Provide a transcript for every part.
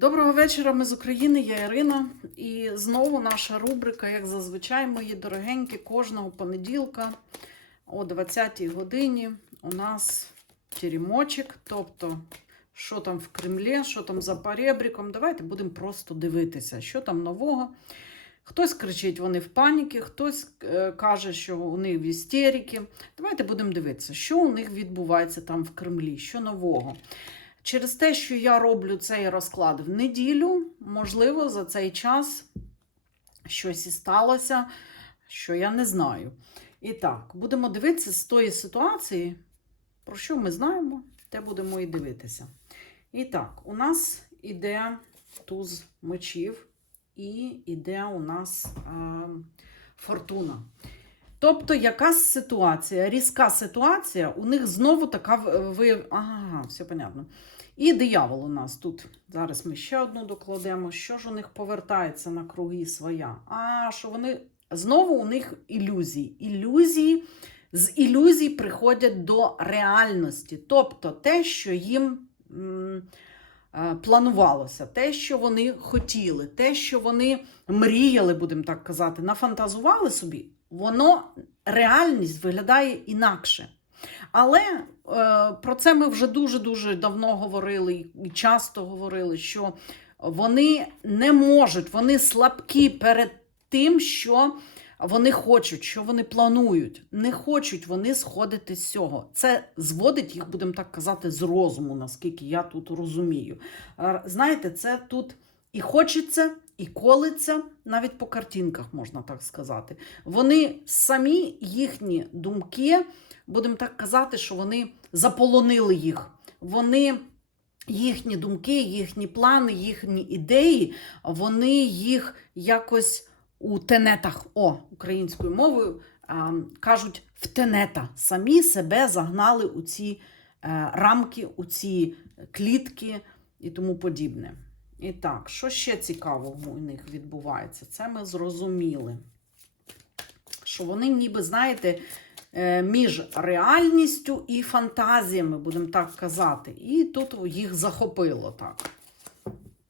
Доброго вечора, ми з України, я Ірина. І знову наша рубрика, як зазвичай, мої дорогенькі, кожного понеділка о 20-й годині у нас теремочок, тобто, що там в Кремлі, що там за перебріком. Давайте будемо просто дивитися, що там нового. Хтось кричить, вони в паніки, хтось е, каже, що вони в істерики. Давайте будемо дивитися, що у них відбувається там в Кремлі, що нового. Через те, що я роблю цей розклад в неділю, можливо, за цей час щось і сталося, що я не знаю. І так, будемо дивитися з тої ситуації, про що ми знаємо, те будемо і дивитися. І так, у нас іде туз мечів, і іде у нас е, фортуна. Тобто, якась ситуація, різка ситуація, у них знову така ви. Ага, все понятно. І диявол у нас тут. Зараз ми ще одну докладемо. Що ж у них повертається на круги своя? А, що вони знову у них ілюзії. Ілюзії з ілюзій приходять до реальності. Тобто те, що їм е, планувалося, те, що вони хотіли, те, що вони мріяли, будемо так казати, нафантазували собі, воно реальність виглядає інакше. Але е, про це ми вже дуже-дуже давно говорили і- часто говорили, що вони не можуть, вони слабкі перед тим, що вони хочуть, що вони планують. Не хочуть вони сходити з цього. Це зводить їх, будемо так казати, з розуму, наскільки я тут розумію. Е, Знаєте, це тут і хочеться, і колиться, навіть по картинках можна так сказати. Вони самі їхні думки будемо так казати, що вони заполонили їх. Вони, їхні думки, їхні плани, їхні ідеї, вони їх якось у тенетах, о, українською мовою а, кажуть в тенета. Самі себе загнали у ці е, рамки, у ці клітки і тому подібне. І так, що ще цікавого у них відбувається? Це ми зрозуміли. Що вони, ніби, знаєте, е, між реальністю і фантазіями, будемо так казати. І тут їх захопило так.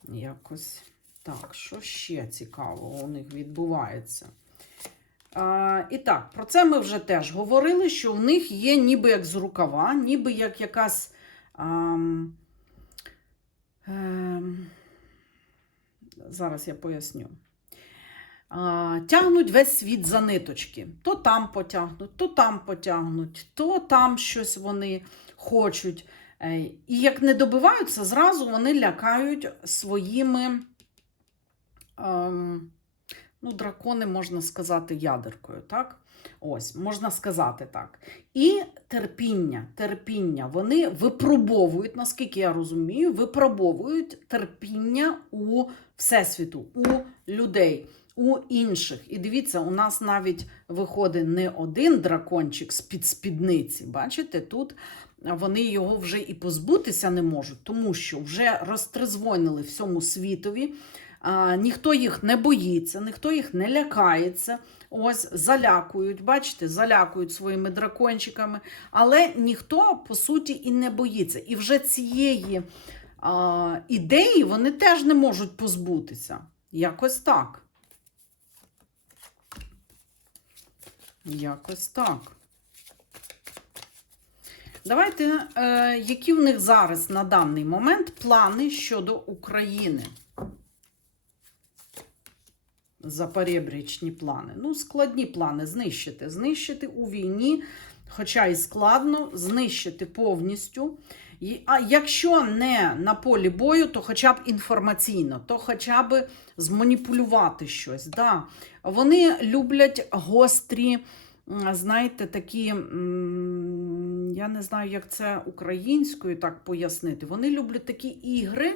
Якось так, що ще цікавого у них відбувається? А, і так, про це ми вже теж говорили, що в них є ніби як з рукава, ніби як якась. ам, ем, зараз я поясню. Тягнуть весь світ за ниточки. То там потягнуть, то там потягнуть, то там щось вони хочуть. Е, І як не добиваються, зразу вони лякають своїми, ем, ну, дракони, можна сказати, ядеркою. так? Ось, можна сказати так. І терпіння, терпіння. Вони випробовують, наскільки я розумію, випробовують терпіння у Всесвіту, у людей, у інших. І дивіться, у нас навіть виходить не один дракончик з-під спідниці. Бачите, тут вони його вже і позбутися не можуть, тому що вже розтрезвонили всьому світові. А, ніхто їх не боїться, ніхто їх не лякається. Ось залякують, бачите, залякують своїми дракончиками, але ніхто, по суті, і не боїться. І вже цієї ідеї вони теж не можуть позбутися. Якось так. Якось так. Давайте, е, які в них зараз на даний момент плани щодо України? Запорєбрічні плани. Ну, складні плани знищити. Знищити у війні, хоча і складно, знищити повністю. А якщо не на полі бою, то хоча б інформаційно, то хоча б зманіпулювати щось. Да. Вони люблять гострі, знаєте, такі, я не знаю, як це українською так пояснити. Вони люблять такі ігри,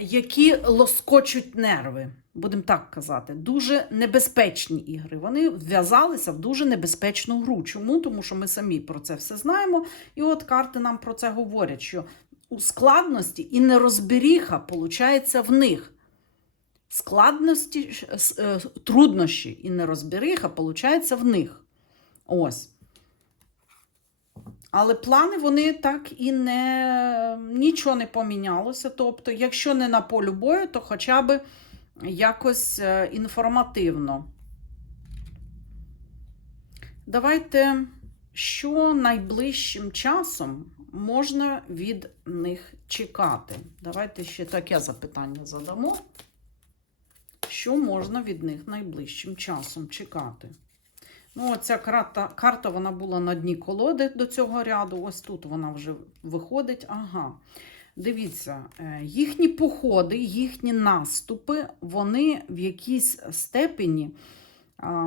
які лоскочуть нерви. Будемо так казати, дуже небезпечні ігри. Вони вв'язалися в дуже небезпечну гру. Чому? Тому що ми самі про це все знаємо. І от карти нам про це говорять, що у складності і нерозберіха получається в них. Складності, с- е, труднощі і нерозберіха получається в них. Ось. Але плани вони так і не нічого не помінялося. Тобто, якщо не на полю бою, то хоча б якось е, інформативно. Давайте, що найближчим часом можна від них чекати? Давайте ще таке запитання задамо. Що можна від них найближчим часом чекати? Ну, оця карта, карта вона була на дні колоди до цього ряду. Ось тут вона вже виходить. Ага. Дивіться, е, їхні походи, їхні наступи, вони в якійсь степені,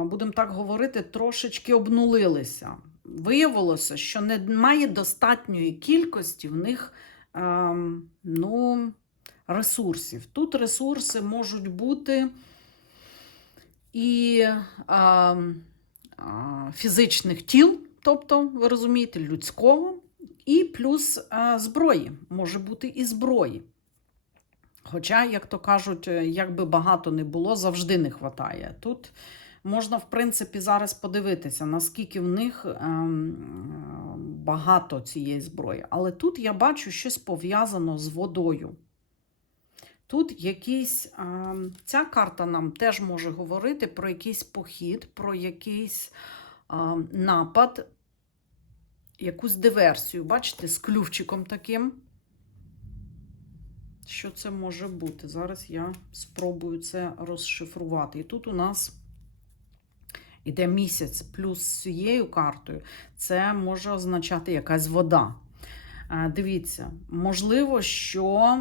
будемо так говорити, трошечки обнулилися. Виявилося, що немає достатньої кількості в них ем, ну, ресурсів. Тут ресурси можуть бути і ем, фізичних тіл, тобто, ви розумієте, людського, і плюс зброї, може бути і зброї. Хоча, як то кажуть, е, як би багато не було, завжди не вистачає. Тут можна, в принципі, зараз подивитися, наскільки в них ем, багато цієї зброї. Але тут я бачу щось пов'язано з водою. Тут якийсь, ця карта нам теж може говорити про якийсь похід, про якийсь напад, якусь диверсію. Бачите, з клювчиком таким. Що це може бути? Зараз я спробую це розшифрувати. І тут у нас іде місяць плюс з цією картою. Це може означати якась вода. Е, Дивіться, можливо, що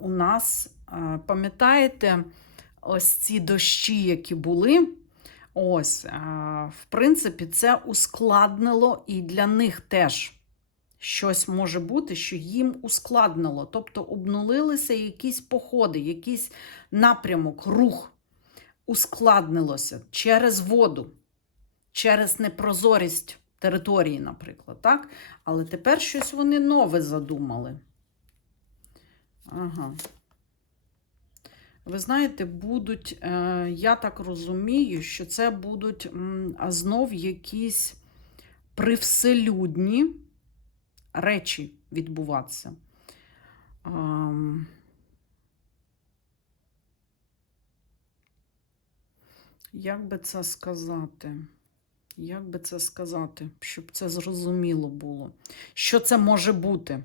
у нас, е, пам'ятаєте, ось ці дощі, які були. Ось, е, в принципі, це ускладнило і для них теж щось може бути, що їм ускладнило. Тобто обнулилися якісь походи, якийсь напрямок, рух ускладнилося через воду, через непрозорість території, наприклад. так? Але тепер щось вони нове задумали. Ага. Ви знаєте, будуть, е, я так розумію, що це будуть знов якісь привселюдні речі відбуватися. Як би це сказати? Як би це сказати, щоб це зрозуміло було? Що це може бути?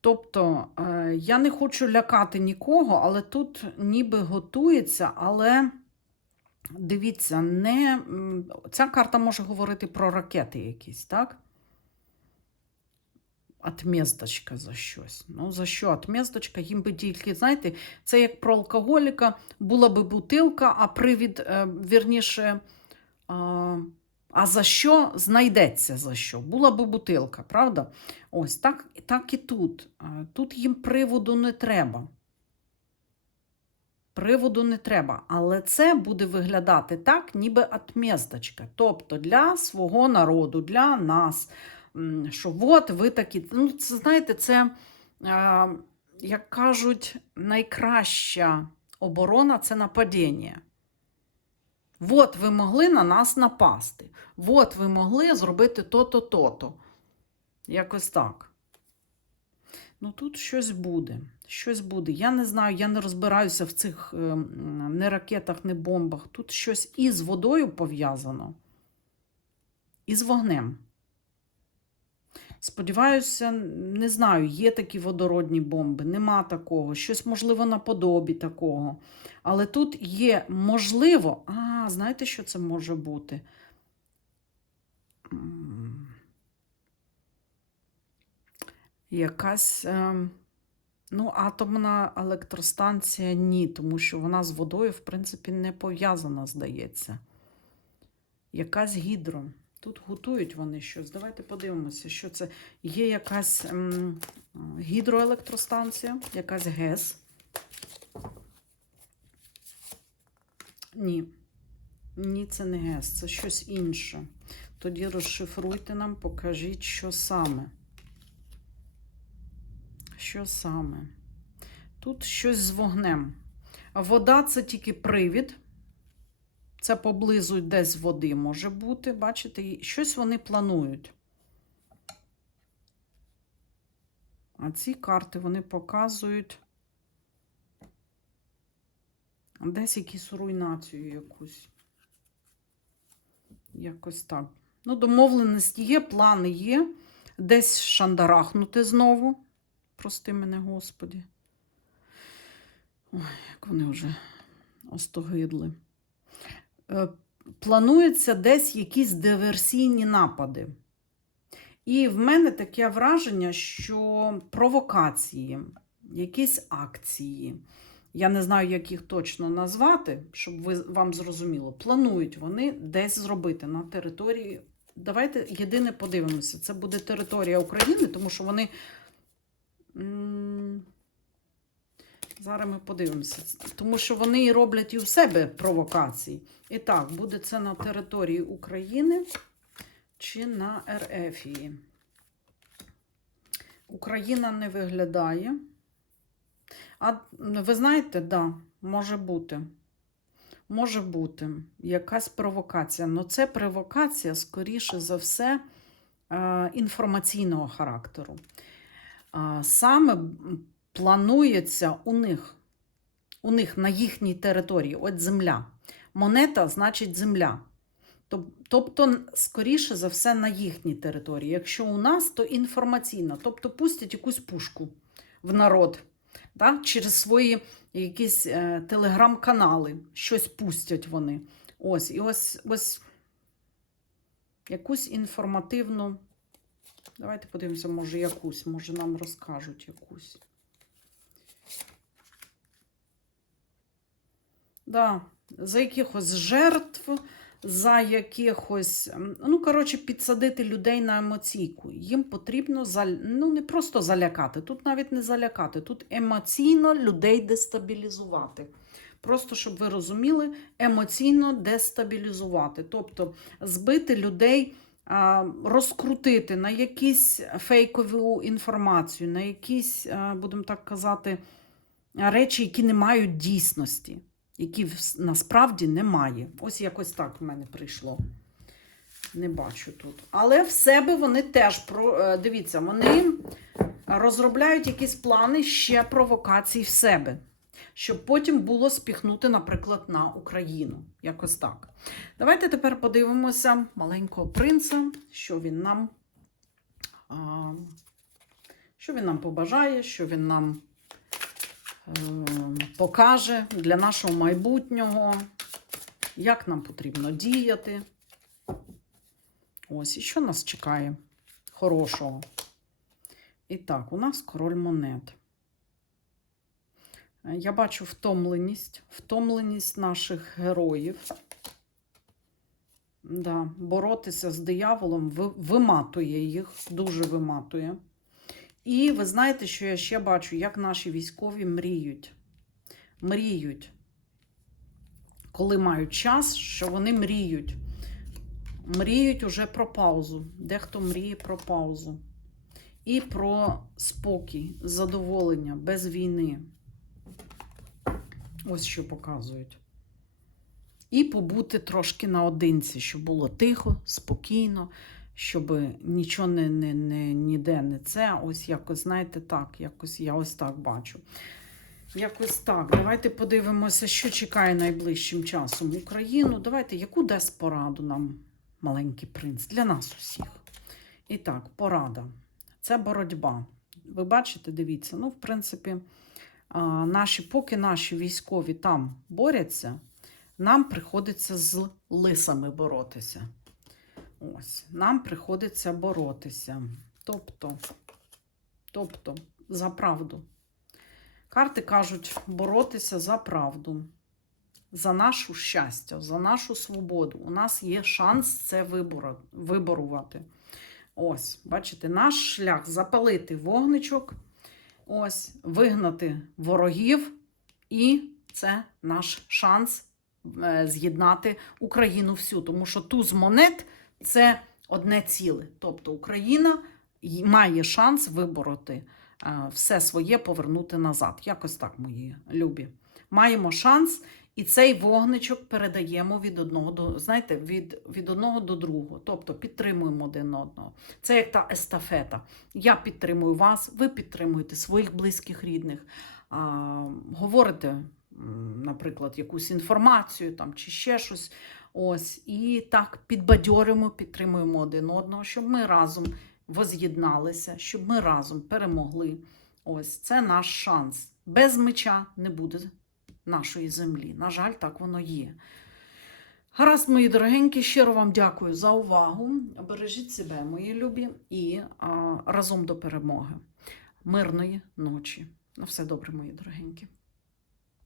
Тобто, е, я не хочу лякати нікого, але тут ніби готується, але дивіться, не... ця карта може говорити про ракети якісь, так? Отмісточка за щось. Ну, за що отмісточка? Їм би тільки, знаєте, це як про алкоголіка, була би бутилка, а привід, е, вірніше, а, за що знайдеться за що? Була би бутилка, правда? Ось так, так і тут. Тут їм приводу не треба. Приводу не треба, але це буде виглядати так, ніби отмісточка. Тобто для свого народу, для нас. Що от ви такі. Ну, це знаєте, це, е, як кажуть, найкраща оборона це нападіння. От ви могли на нас напасти. От ви могли зробити то-то, то-то. Якось так. Ну, тут щось буде. Щось буде. Я не знаю, я не розбираюся в цих е, не ракетах, не бомбах. Тут щось із водою пов'язано, і з вогнем. Сподіваюся, не знаю, є такі водородні бомби, нема такого. Щось, можливо, наподобі такого. Але тут є можливо. А, знаєте, що це може бути? Якась. ем, Ну, атомна електростанція ні, тому що вона з водою, в принципі, не пов'язана, здається. Якась гідро. Тут готують вони щось. Давайте подивимося, що це. Є якась гідроелектростанція, якась ГЕС. Ні. Ні, це не ГЕС, це щось інше. Тоді розшифруйте нам, покажіть, що саме. Що саме? Тут щось з вогнем. Вода це тільки привід. Це поблизу десь води може бути. Бачите, щось вони планують. А ці карти вони показують десь якусь руйнацію якусь. Якось так. Ну, домовленості є, плани є. Десь шандарахнути знову. Прости мене, Господі. Ой, як вони вже остогидли. Е, Плануються десь якісь диверсійні напади. І в мене таке враження, що провокації, якісь акції, я не знаю, як їх точно назвати, щоб ви, вам зрозуміло, планують вони десь зробити на території. Давайте єдине подивимося, це буде територія України, тому що вони. Зараз ми подивимося, тому що вони роблять і у себе провокації. І так, буде це на території України чи на РФії. Україна не виглядає. А ви знаєте, да, може бути. Може бути якась провокація. але це провокація, скоріше за все, е, інформаційного характеру. Саме планується у них, у них на їхній території, от земля. Монета значить земля. Тобто, скоріше за все, на їхній території. Якщо у нас, то інформаційна. Тобто пустять якусь пушку в народ да? через свої якісь е, телеграм-канали. Щось пустять вони. Ось, і ось, ось якусь інформативну. Давайте подивимося, може, якусь, може, нам розкажуть якусь. Да, за якихось жертв, за якихось, ну, коротше, підсадити людей на емоційку. Їм потрібно ну, не просто залякати, тут навіть не залякати, тут емоційно людей дестабілізувати. Просто щоб ви розуміли, емоційно дестабілізувати. Тобто збити людей, розкрутити на якісь фейкову інформацію, на якісь, будемо так казати, речі, які не мають дійсності які насправді немає. Ось якось так в мене прийшло. Не бачу тут. Але в себе вони теж про е, дивіться, вони розробляють якісь плани ще провокацій в себе, щоб потім було спіхнути, наприклад, на Україну. Якось так. Давайте тепер подивимося маленького принца, що він нам, що він нам побажає, що він нам покаже для нашого майбутнього, як нам потрібно діяти. Ось, і що нас чекає хорошого. І так, у нас король монет. Е, Я бачу втомленість, втомленість наших героїв. Да, боротися з дияволом ви- виматує їх, дуже виматує. І ви знаєте, що я ще бачу, як наші військові мріють. Мріють, коли мають час, що вони мріють. Мріють уже про паузу. Дехто мріє про паузу. І про спокій, задоволення, без війни. Ось що показують. І побути трошки наодинці, щоб було тихо, спокійно, щоб нічого не, не, не, ніде не це. Ось якось, знаєте, так, якось я ось так бачу. Якось так. Давайте подивимося, що чекає найближчим часом Україну. Давайте, яку дасть пораду нам маленький принц для нас усіх. І так, порада. Це боротьба. Ви бачите, дивіться, ну, в принципі, наші, поки наші військові там борються, нам приходиться з лисами боротися. Ось, нам приходиться боротися. Тобто, тобто, за правду. Карти кажуть боротися за правду, за нашу щастя, за нашу свободу. У нас є шанс це виборувати. Ось, бачите, наш шлях запалити вогничок, ось, вигнати ворогів, і це наш шанс е, з'єднати Україну всю. Тому що туз монет це одне ціле. Тобто Україна має шанс вибороти е, все своє, повернути назад. Якось так, мої любі. Маємо шанс, І цей вогничок передаємо від одного до знаєте, від, від одного до другого. Тобто підтримуємо один одного. Це як та естафета. Я підтримую вас, ви підтримуєте своїх близьких рідних, а, говорите, наприклад, якусь інформацію там, чи ще щось. Ось, і так підбадьорюємо, підтримуємо один одного, щоб ми разом воз'єдналися, щоб ми разом перемогли. Ось це наш шанс. Без меча не буде нашої землі. На жаль, так воно є. Гаразд, мої дорогенькі, щиро вам дякую за увагу. Бережіть себе, мої любі, і а, разом до перемоги. Мирної ночі. На все добре, мої дорогенькі.